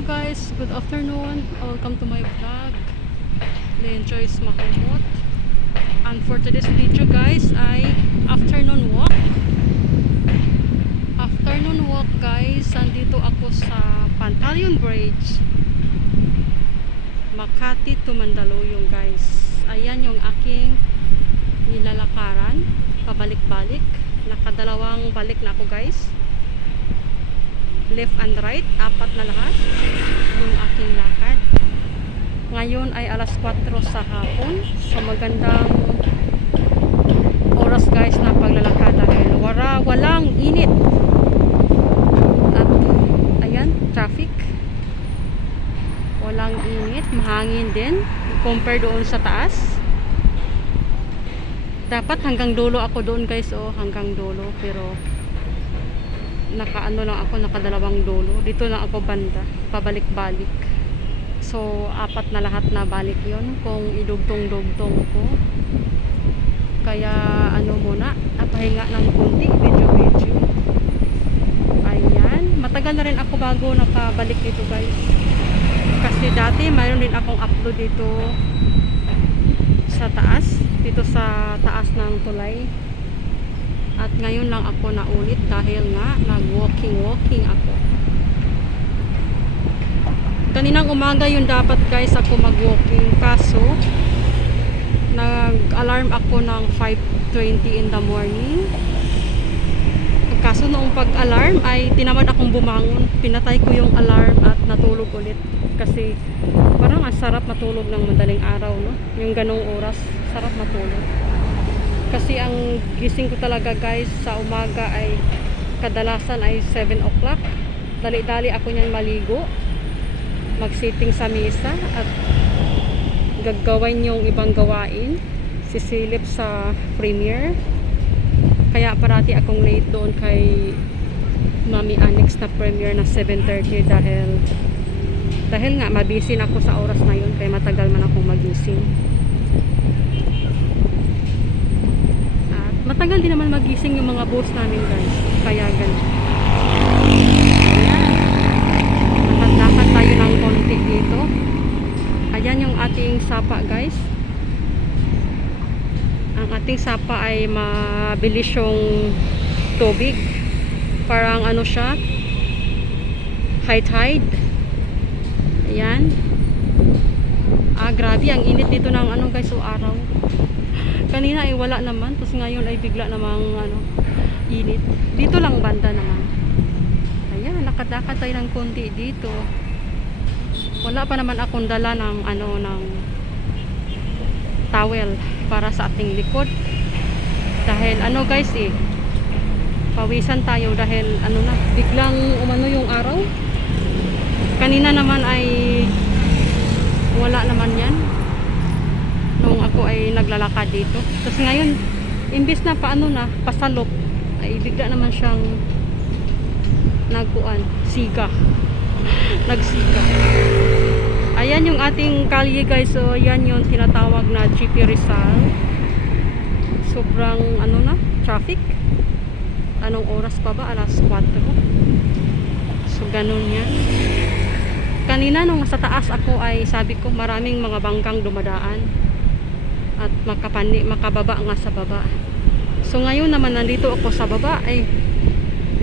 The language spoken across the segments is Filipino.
Hello guys, good afternoon. Welcome to my vlog. Len Joyce Makumot. And for today's video guys ay afternoon walk. Afternoon walk guys, andito ako sa Pantaleon Bridge. Makati to Mandaluyong guys. Ayan yung aking nilalakaran. Pabalik-balik. Nakadalawang balik na ako guys left and right, apat na lahat yung aking lakad. Ngayon ay alas 4 sa hapon. So magandang oras guys na paglalakad dahil wala, walang init. At ayan, traffic. Walang init, mahangin din compare doon sa taas. Dapat hanggang dulo ako doon guys, oh, hanggang dulo pero nakaano lang ako nakadalawang dulo. Dito lang ako banda pabalik-balik. So apat na lahat na balik yon kung idugtong-dugtong ko. Kaya ano muna napahinga ng kunti video-video ayan matagal na rin ako bago nakabalik dito guys. Kasi dati mayroon din akong upload dito sa taas dito sa taas ng tulay at ngayon lang ako naulit dahil nga nag-walking-walking ako. Kaninang umaga yun dapat guys ako mag-walking. Kaso, nag-alarm ako ng 5.20 in the morning. Kaso noong pag-alarm ay tinamad akong bumangon. Pinatay ko yung alarm at natulog ulit. Kasi parang ang sarap matulog ng madaling araw, no? Yung ganong oras, sarap matulog kasi ang gising ko talaga guys sa umaga ay kadalasan ay 7 o'clock. Dali-dali ako niyan maligo mag-sitting sa mesa at gagawin yung ibang gawain sisilip sa premiere kaya parati akong late doon kay Mami Annex na premiere na 7.30 dahil dahil nga mabisi na ako sa oras na yun kaya matagal man akong magising matagal din naman magising yung mga boss namin guys. Kaya ganun ayan. Tayo ng konti dito. Ayan yung ating sapa guys. Ang ating sapa ay mabilis yung tubig. Parang ano siya? High tide ayan. Ah grabe. Ang init dito ng ano guys o araw kanina ay wala naman tapos ngayon ay bigla namang ano init. Dito lang banda naman. Ayan nakadakad tayo ng konti dito. Wala pa naman akong dala ng ano ng towel para sa ating likod. Dahil ano guys eh pawisan tayo dahil ano na biglang umano yung araw. Kanina naman ay wala naman yan nung ako ay naglalakad dito. Tapos ngayon, imbis na paano na, pasalop, ay bigla naman siyang nagkuan, siga. Nagsiga. Ayan yung ating kalye guys. So, yan yung tinatawag na GP Rizal. Sobrang ano na, traffic. Anong oras pa ba? Alas 4. So, ganun yan. Kanina nung sa taas ako ay sabi ko maraming mga bangkang dumadaan at makapani, makababa nga sa baba. So ngayon naman nandito ako sa baba ay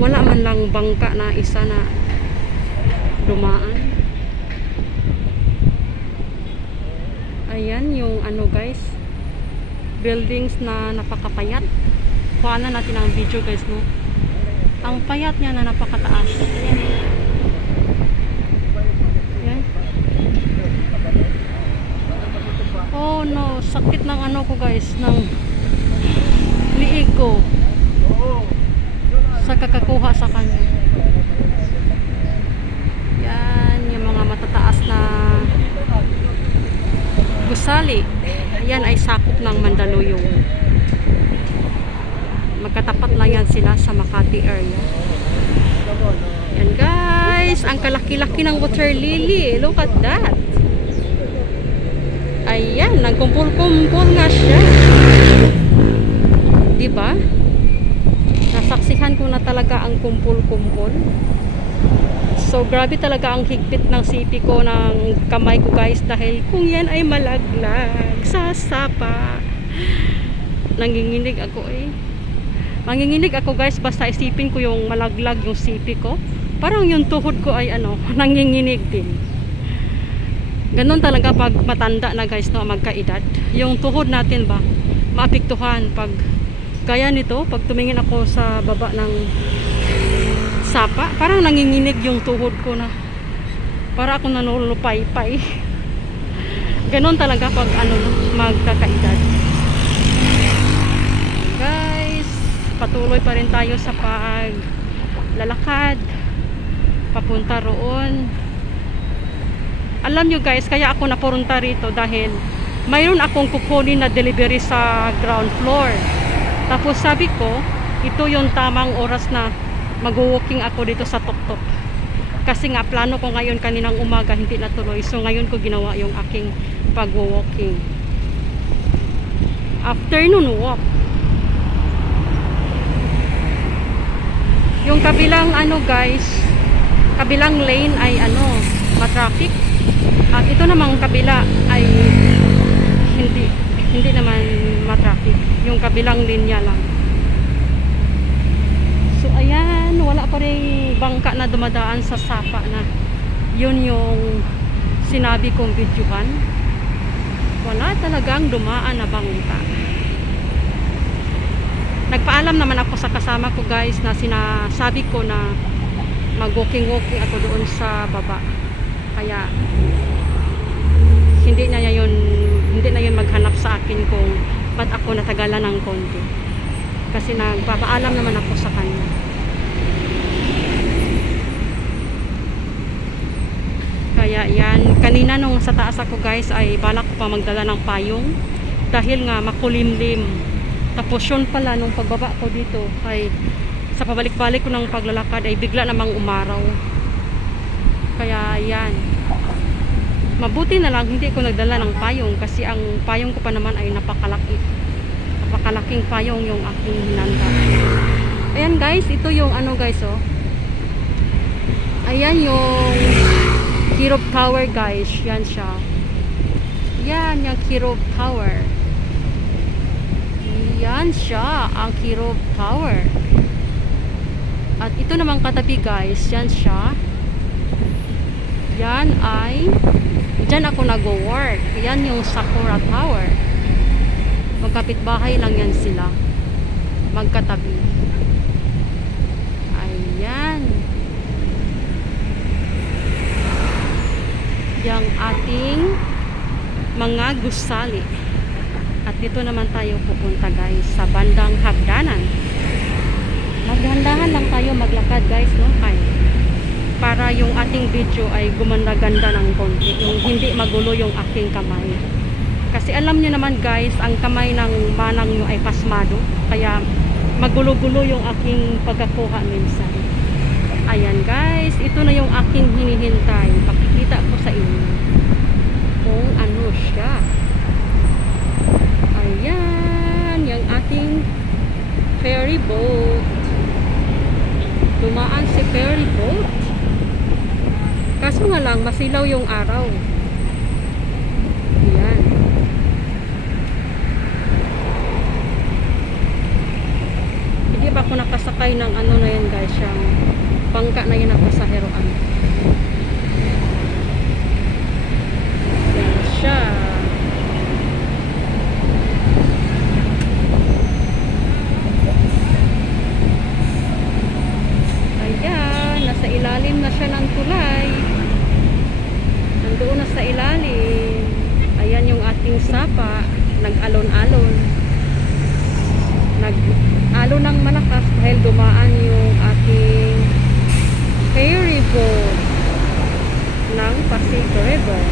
wala man lang bangka na isa na dumaan. Ayan yung ano guys buildings na napakapayat. Kuha na natin ang video guys no. Ang payat niya na napakataas. Ayan. Oh no, sakit ng ano ko guys, ng liig ko. Sa kakakuha sa kanya. Yan, yung mga matataas na gusali. Yan ay sakop ng Mandaluyong. Magkatapat lang yan sila sa Makati area. Yan guys, ang kalaki-laki ng water lily. Look at that. Ayan, nagkumpul-kumpul nga siya. 'Di ba? Nasaksihan ko na talaga ang kumpul-kumpul. So, grabe talaga ang higpit ng sipi ko ng kamay ko guys dahil kung yan ay malaglag sa sapa. Nanginginig ako eh. Nanginginig ako guys basta isipin ko yung malaglag yung sipi ko. Parang yung tuhod ko ay ano, nanginginig din. Ganon talaga pag matanda na guys no, magkaedad. Yung tuhod natin ba, maapektuhan pag gaya nito, pag tumingin ako sa baba ng sapa, parang nanginginig yung tuhod ko na para ako nanulupay-pay. Ganon talaga pag ano, magkakaedad. Guys, patuloy pa rin tayo sa pag lalakad papunta roon. Alam nyo guys, kaya ako napunta rito dahil mayroon akong kukunin na delivery sa ground floor. Tapos sabi ko, ito yung tamang oras na mag-walking ako dito sa tuktok. Kasi nga plano ko ngayon kaninang umaga hindi natuloy. So ngayon ko ginawa yung aking pag-walking. Afternoon walk. Yung kabilang ano guys, kabilang lane ay ano, matraffic. At ito namang kabila ay hindi hindi naman matraffic. Yung kabilang linya lang. So ayan, wala pa rin bangka na dumadaan sa sapa na. Yun yung sinabi kong videohan. Wala talagang dumaan na bangka. Nagpaalam naman ako sa kasama ko guys na sinasabi ko na mag-walking-walking ako doon sa baba. Kaya hindi na yun hindi na yun maghanap sa akin kung ba't ako natagalan ng konti. Kasi nagpapaalam naman ako sa kanya. Kaya yan, kanina nung sa taas ako guys ay balak ko pa magdala ng payong dahil nga makulimlim. Tapos yun pala nung pagbaba ko dito ay sa pabalik-balik ko ng paglalakad ay bigla namang umaraw. Kaya yan. Mabuti na lang hindi ko nagdala ng payong kasi ang payong ko pa naman ay napakalaki. Napakalaking payong yung aking hinanda. Ayan guys, ito yung ano guys oh. Ayan yung Kirov Tower guys. Yan siya. Yan yung Kirov Tower. Yan siya, ang Kirov Tower. At ito namang katabi guys, yan siya. Yan ay, dyan ako nag-work. Yan yung Sakura Tower. Magkapit bahay lang yan sila. Magkatabi. Ayan. Yang ating mga gusali. At dito naman tayo pupunta guys sa bandang hagdanan. Maghandahan lang tayo maglakad guys no kay para yung ating video ay gumanda-ganda ng konti. Yung hindi magulo yung aking kamay. Kasi alam niyo naman guys, ang kamay ng manang nyo ay pasmado. Kaya magulo-gulo yung aking pagkakuha minsan. Ayan guys, ito na yung aking hinihintay. Pakikita ko sa inyo kung ano siya. Ayan, yung ating ferry boat. Dumaan si ferry boat. Kaso nga lang, masilaw yung araw. Ayan. Hindi pa ako nakasakay ng ano na yan guys, yung bangka na yan na pasaheroan. Yan siya. Ayan, nasa ilalim na siya ng tulay. Nandoon na sa ilalim. Ayan yung ating sapa. Nag-alon-alon. Nag-alon ng malakas dahil dumaan yung ating ferry boat ng Pasig River.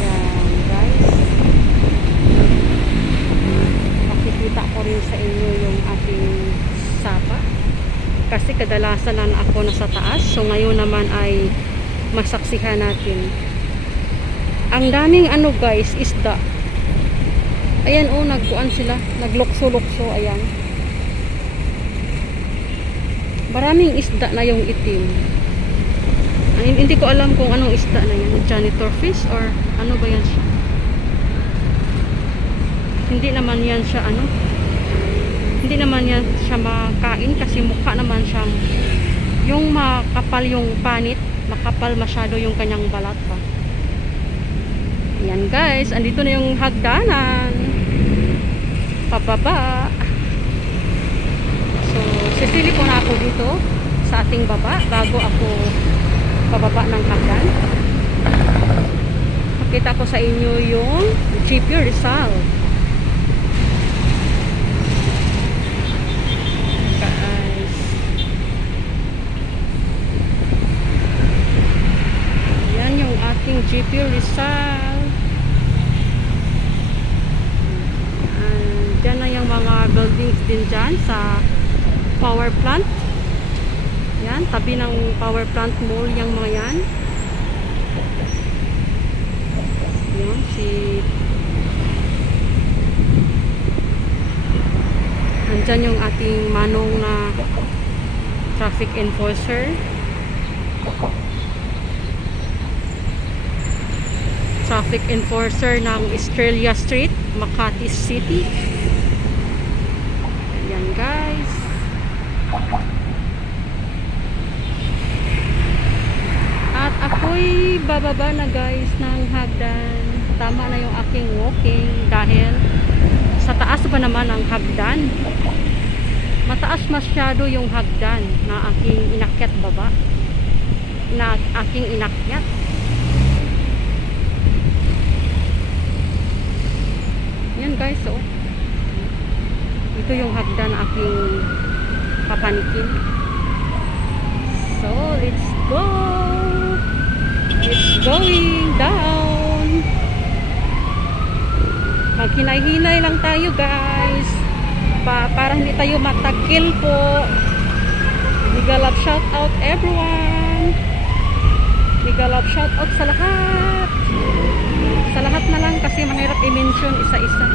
Yan, guys. Makikita ko rin sa inyo yung ating sapa kasi kadalasan lang ako nasa taas so ngayon naman ay masaksihan natin ang daming ano guys isda ayan oh nagkuan sila naglukso-lukso ayan maraming isda na yung itim hindi ko alam kung anong isda na yan. Janitor fish or ano ba yan siya? Hindi naman yan siya ano. Hindi naman yan siya makain kasi mukha naman siyang yung makapal yung panit, makapal masyado yung kanyang balat pa. Yan guys, andito na yung hagdanan. Pababa. So, sisili po na ako dito sa ating baba bago ako pababa ng hagdan. Pakita ko sa inyo yung GP Rizal. Guys. Yan ating GP Rizal. And dyan na yung mga buildings din dyan sa power plant. Yan, tabi ng power plant mall yung mga yan. Yan, si... Andyan yung ating manong na traffic enforcer. Traffic enforcer ng Estrella Street, Makati City. Ayan guys. At ako'y bababa na guys ng hagdan. Tama na yung aking walking dahil sa taas pa naman ang hagdan. Mataas masyado yung hagdan na aking inakyat baba. Na aking inakyat. Yan guys, oh. Ito yung hagdan aking papanikin. So, let's go! It's going down! Maghinay-hinay lang tayo guys. Pa para hindi tayo matagil po. Love shout out everyone. Love shout out sa lahat. Sa lahat na lang kasi mahirap i-mention isa-isa.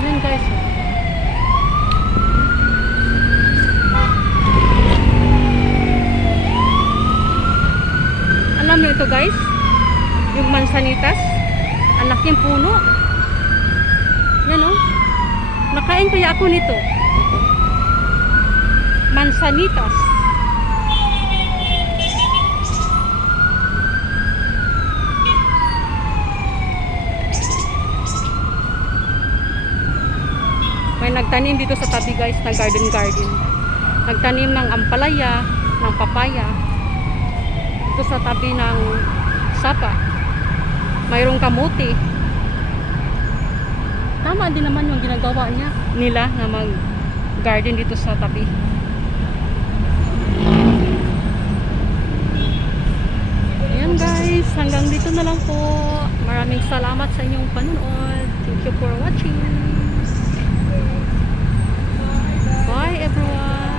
Yan guys. Alam niyo ito guys? Yung mansanitas. Ang laking puno. Yan oh. Nakain kaya ako nito. Mansanitas. May nagtanim dito sa tabi guys na garden garden. Nagtanim ng ampalaya, ng papaya. Dito sa tabi ng sapa. Mayroong kamuti. Tama din naman yung ginagawa niya nila na mag garden dito sa tabi. Ayan guys, hanggang dito na lang po. Maraming salamat sa inyong panonood. Thank you for watching. Bye everyone.